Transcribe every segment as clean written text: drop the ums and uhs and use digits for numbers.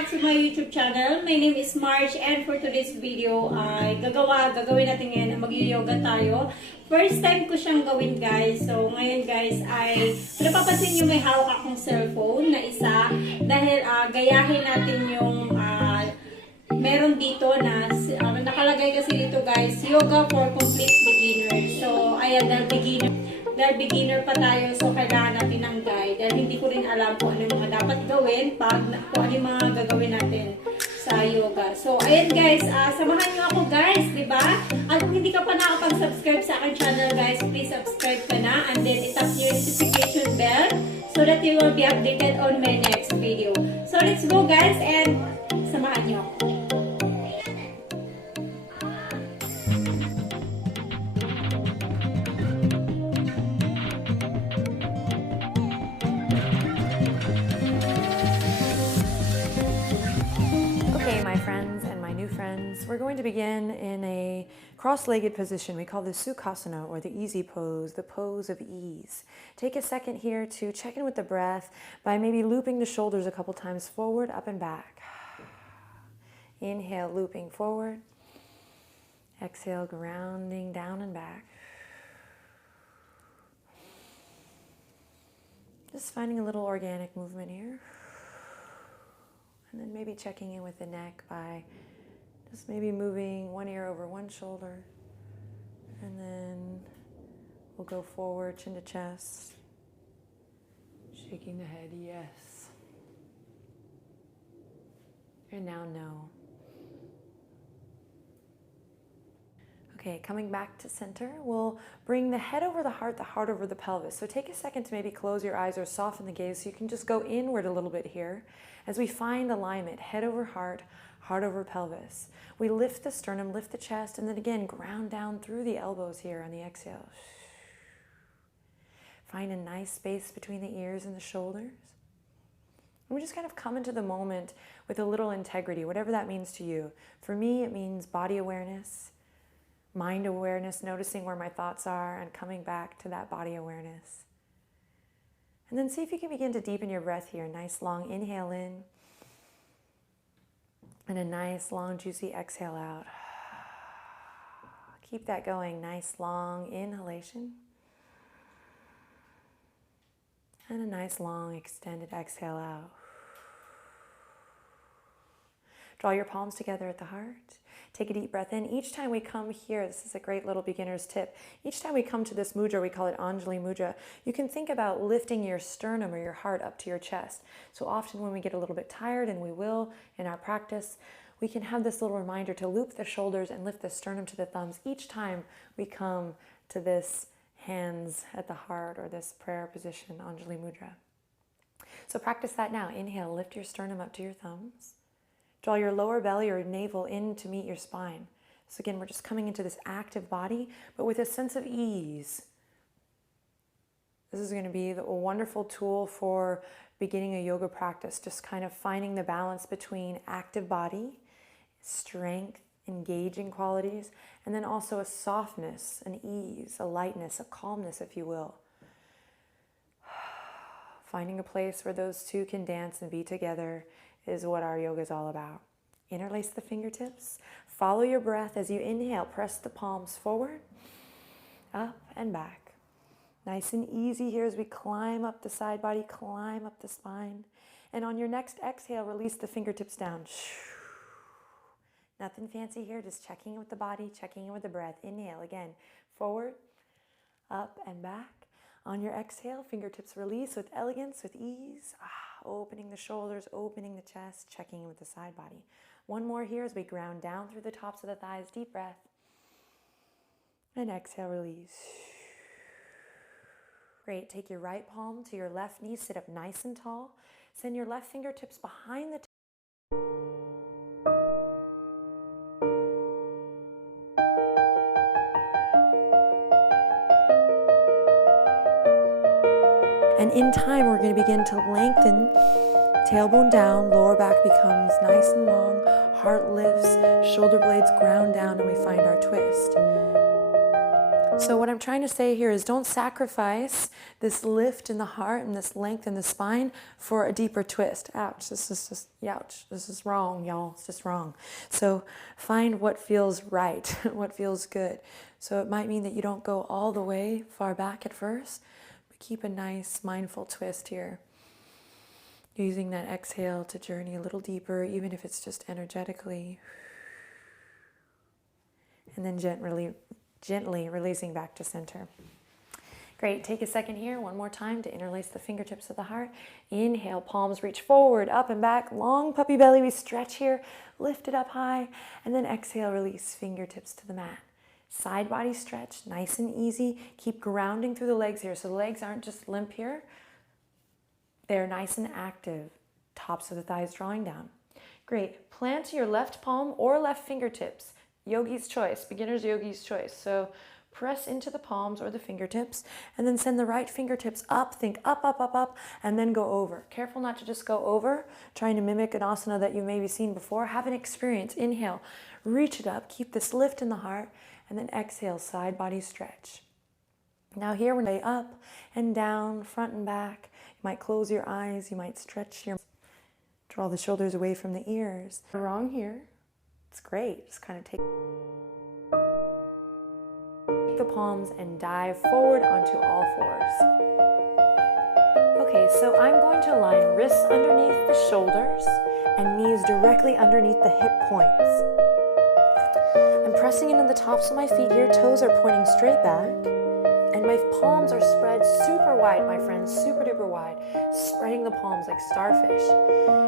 back to my YouTube channel. My name is Marge, and for today's video ay gagawin natin ngayon na mag-yoga tayo. First time ko siyang gawin, guys. So ngayon, guys, ay napapansin niyo may hawak akong cellphone na isa dahil gayahin natin yung meron dito na nakalagay kasi dito, guys, yoga for complete beginners. So ayan, dahil beginner pa tayo, so kailangan natin ng guide. Dahil hindi ko rin alam kung ano yung mga dapat gawin kung ano yung mga gagawin natin sa yoga. So, ayan, guys, samahan nyo ako, guys, di ba? At kung hindi ka pa nakapag-subscribe sa aking channel, guys, please subscribe ka na, and then itap your notification bell so that you will be updated on my next video. So, let's go, guys, and samahan nyo ako. We're going to begin in a cross-legged position. We call this Sukhasana, or the easy pose, the pose of ease. Take a second here to check in with the breath by maybe looping the shoulders a couple times forward, up and back. Inhale, looping forward. Exhale, grounding down and back. Just finding a little organic movement here. And then maybe checking in with the neck by just maybe moving one ear over one shoulder, and then we'll go forward, chin to chest, shaking the head, yes. And now no. Okay, coming back to center, we'll bring the head over the heart over the pelvis. So take a second to maybe close your eyes or soften the gaze so you can just go inward a little bit here as we find alignment, head over heart, heart over pelvis. We lift the sternum, lift the chest, and then again, ground down through the elbows here on the exhale. Find a nice space between the ears and the shoulders. And we just kind of come into the moment with a little integrity, whatever that means to you. For me, it means body awareness, mind awareness, noticing where my thoughts are and coming back to that body awareness. And then see if you can begin to deepen your breath here. Nice long inhale in. And a nice, long, juicy exhale out. Keep that going. Nice, long inhalation. And a nice, long, extended exhale out. Draw your palms together at the heart. Take a deep breath in. Each time we come here, this is a great little beginner's tip. Each time we come to this mudra, we call it Anjali Mudra, you can think about lifting your sternum or your heart up to your chest. So often when we get a little bit tired, and we will in our practice, we can have this little reminder to loop the shoulders and lift the sternum to the thumbs each time we come to this hands at the heart or this prayer position, Anjali Mudra. So practice that now. Inhale, lift your sternum up to your thumbs. Draw your lower belly or navel in to meet your spine. So again, we're just coming into this active body, but with a sense of ease. This is going to be a wonderful tool for beginning a yoga practice, just kind of finding the balance between active body, strength, engaging qualities, and then also a softness, an ease, a lightness, a calmness, if you will. Finding a place where those two can dance and be together is what our yoga is all about. Interlace the fingertips. Follow your breath as you inhale. Press the palms forward, up and back. Nice and easy here as we climb up the side body, climb up the spine. And on your next exhale, release the fingertips down. Nothing fancy here, just checking in with the body, checking in with the breath. Inhale again, forward, up and back. On your exhale, fingertips release with elegance, with ease. Opening the shoulders, opening the chest, checking in with the side body. One more here as we ground down through the tops of the thighs. Deep breath. And exhale, release. Great. Take your right palm to your left knee. Sit up nice and tall. Send your left fingertips behind the And in time, we're going to begin to lengthen, tailbone down, lower back becomes nice and long, heart lifts, shoulder blades ground down, and we find our twist. So what I'm trying to say here is don't sacrifice this lift in the heart and this length in the spine for a deeper twist. Ouch, this is just, ouch, this is wrong, y'all, it's just wrong. So find what feels right, what feels good. So it might mean that you don't go all the way far back at first, but keep a nice mindful twist here. Using that exhale to journey a little deeper, even if it's just energetically. And then gently releasing back to center. Great, take a second here, one more time to interlace the fingertips of the heart. Inhale, palms reach forward, up and back, long puppy belly, we stretch here, lift it up high, and then exhale, release fingertips to the mat. Side body stretch, nice and easy. Keep grounding through the legs here, so the legs aren't just limp here. They're nice and active. Tops of the thighs drawing down. Great. Plant your left palm or left fingertips. Yogi's choice, beginner's yogi's choice. So press into the palms or the fingertips and then send the right fingertips up. Think up, up, up, up, and then go over. Careful not to just go over, trying to mimic an asana that you maybe seen before. Have an experience. Inhale, reach it up, keep this lift in the heart, and then exhale, side body stretch. Now here, when they up and down, front and back, you might close your eyes, you might stretch draw the shoulders away from the ears. Wrong here. It's great. Just kind of take the palms and dive forward onto all fours. Okay, so I'm going to align wrists underneath the shoulders and knees directly underneath the hip points. I'm pressing into the tops of my feet here. Toes are pointing straight back. And my palms are spread super wide, my friends, super duper wide, spreading the palms like starfish.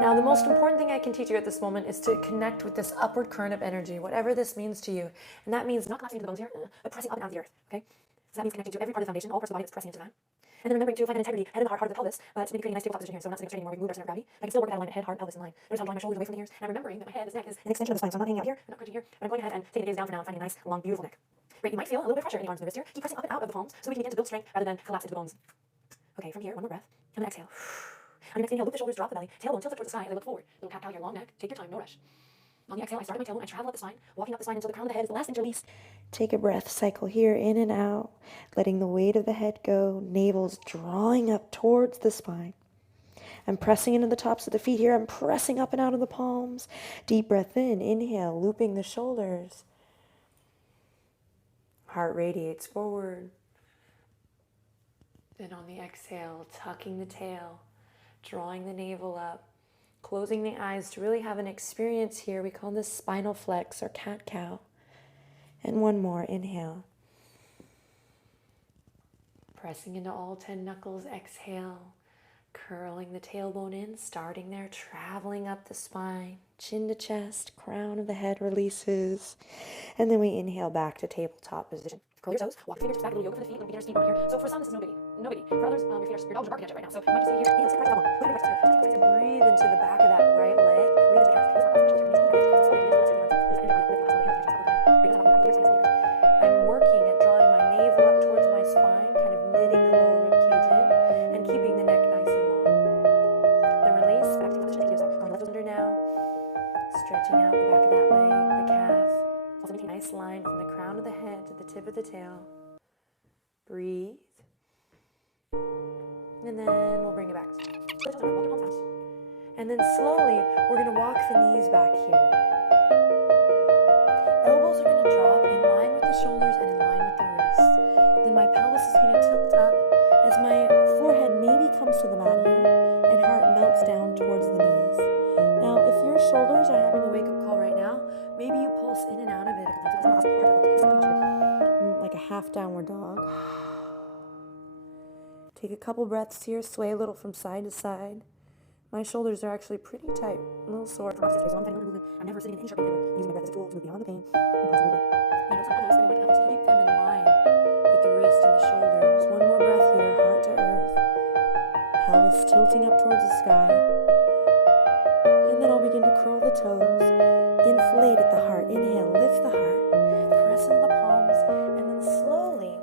Now, the most important thing I can teach you at this moment is to connect with this upward current of energy, whatever this means to you. And that means not collapsing into the bones here, but pressing up and out of the earth, okay? So that means connecting to every part of the foundation, all parts of the body that's pressing into that. And then remembering to find an integrity, head and the heart of the pelvis, but maybe creating a nice tabletop position here, so I'm not sitting straight anymore. We moved our center of gravity. I can still work that alignment, head, heart, pelvis in line. Notice how I'm drawing my shoulders away from the ears, and I'm remembering that my head, this neck is an extension of the spine, so I'm not hanging out here, I'm not crunching here, but I'm going ahead and taking the gaze down for now and finding a nice, long, beautiful neck. Great, you might feel a little bit of pressure in the arms and the wrist here. Keep pressing up and out of the palms so we can begin to build strength rather than collapse into the bones. Okay, from here, one more breath. I'm gonna exhale. On your next inhale, loop the shoulders, drop the belly, tailbone tilted towards the sky as I look forward. Little cat-cow here, long neck. Take your time, no rush. On the exhale, I start at my tailbone, I travel up the spine, walking up the spine until the crown of the head is the last inch release. Take a breath, cycle here, in and out, letting the weight of the head go, navel's drawing up towards the spine. I'm pressing into the tops of the feet here, I'm pressing up and out of the palms. Deep breath in, inhale, looping the shoulders. Heart radiates forward. Then on the exhale, tucking the tail, drawing the navel up, closing the eyes to really have an experience here. We call this spinal flex or cat-cow. And one more, inhale. Pressing into all 10 knuckles, exhale. Curling the tailbone in, starting there, traveling up the spine, chin to chest, crown of the head releases. And then we inhale back to tabletop position. Curl your toes, walk the fingertips back, a little yoga for the feet, little beginner's feet on here. So for some, this is no biggie. No biggie. For others, your dogs are barking at you right now. So you might just stay here. Sit right down. Put your legs here. Breathe into the back of that right leg. Breathe into the calf. I'm working at drawing my navel up towards my spine, kind of knitting the lower rib cage in, and keeping the neck nice and long. Then release, back to position. Going left toes under now. Stretching out the back of that leg, the calf. Also making a nice line from the crown of the head to the tip of the tail. Breathe. And then we'll bring it back. And then slowly, we're going to walk the knees back here. Elbows are going to drop in line with the shoulders and in line with the wrists. Then my pelvis is going to tilt up as my forehead maybe comes to the mat here and heart melts down towards the knees. Now, if your shoulders are having a wake-up call right now, maybe you pulse in and out of it like a half downward dog. Take a couple breaths here, sway a little from side to side. My shoulders are actually pretty tight, a little sore from upstairs. So I'm never sitting in any sharp pain, using my breath as a tool to move beyond the pain and pause movement. You know, some elbows, they want to keep them in line with the wrist and the shoulders. One more breath here, heart to earth. Pelvis tilting up towards the sky. And then I'll begin to curl the toes. Inflate at the heart. Inhale, lift the heart. Press into the palms. And then slowly,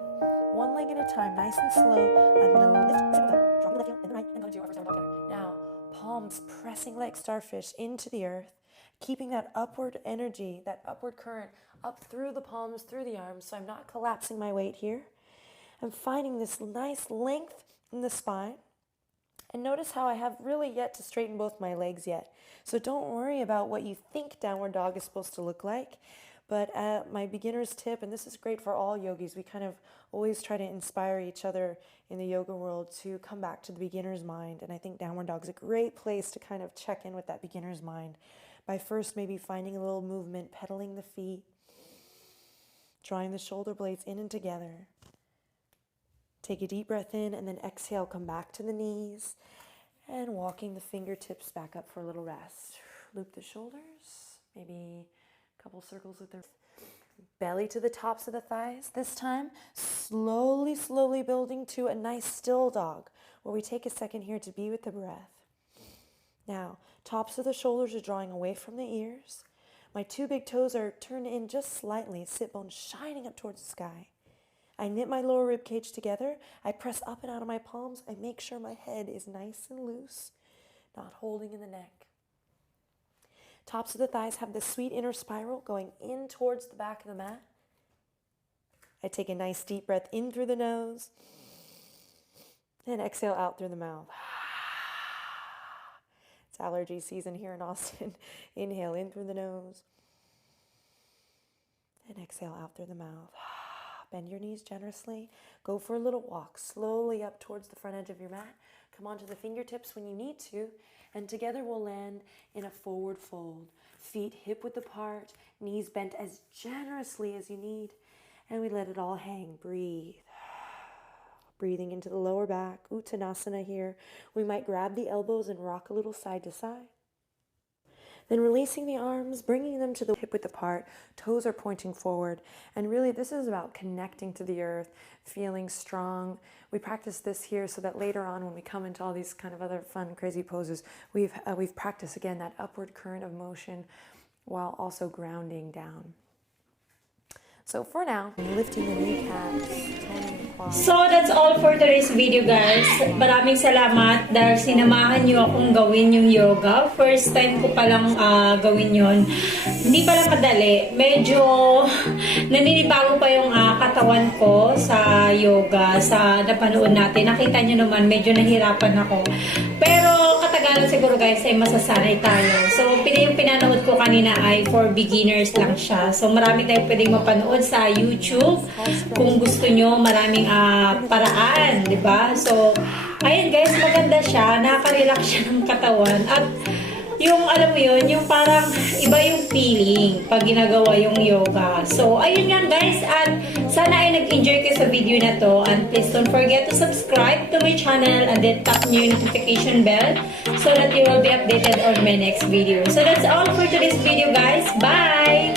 one leg at a time, nice and slow, I'm going to lift, drop your left heel, and the right, and go into our first down dog together. Now, palms pressing like starfish into the earth. keeping that upward energy, that upward current up through the palms, through the arms, so I'm not collapsing my weight here. I'm finding this nice length in the spine. And notice how I have really yet to straighten both my legs yet. So don't worry about what you think downward dog is supposed to look like. But my beginner's tip, and this is great for all yogis, we kind of always try to inspire each other in the yoga world to come back to the beginner's mind. And I think downward dog is a great place to kind of check in with that beginner's mind by first maybe finding a little movement, pedaling the feet, drawing the shoulder blades in and together. Take a deep breath in and then exhale, come back to the knees and walking the fingertips back up for a little rest. Loop the shoulders, maybe a couple circles with the belly to the tops of the thighs. This time, slowly building to a nice still dog where we take a second here to be with the breath. Now, tops of the shoulders are drawing away from the ears. My two big toes are turned in just slightly, sit bones shining up towards the sky. I knit my lower rib cage together. I press up and out of my palms. I make sure my head is nice and loose, not holding in the neck. Tops of the thighs have this sweet inner spiral going in towards the back of the mat. I take a nice deep breath in through the nose and exhale out through the mouth. It's allergy season here in Austin. Inhale in through the nose and exhale out through the mouth. Bend your knees generously. Go for a little walk slowly up towards the front edge of your mat. Come onto the fingertips when you need to. And together we'll land in a forward fold. Feet hip width apart. Knees bent as generously as you need. And we let it all hang. Breathe. Breathing into the lower back. Uttanasana here. We might grab the elbows and rock a little side to side. Then releasing the arms, bringing them to the hip width apart, toes are pointing forward. And really this is about connecting to the earth, feeling strong. We practice this here so that later on when we come into all these kind of other fun, crazy poses, we've practiced again that upward current of motion while also grounding down. So for now, lifting the kneecaps, toning the quads. So that's all for today's video guys. Maraming salamat dahil sinamahan niyo akong gawin yung yoga. First time ko palang gawin yon. Hindi pala madali. Medyo naninibago pa yung katawan ko sa yoga, sa napanood natin. Nakita niyo naman, medyo nahirapan ako. Pero katagalan siguro guys ay masasanay tayo. So yung pinanood ko kanina ay for beginners lang siya. So marami tayong pwedeng mapanood sa YouTube kung gusto nyo, maraming paraan, di ba? So ayun guys, maganda siya, nakaka-relax siya ng katawan at yung alam mo yun, yung parang iba yung feeling pag ginagawa yung yoga. So ayun nga guys, at sana ay nag-enjoy kayo sa video na to, and please don't forget to subscribe to my channel and then tap nyo yung notification bell so that you will be updated on my next video. So that's all for today's video guys. Bye!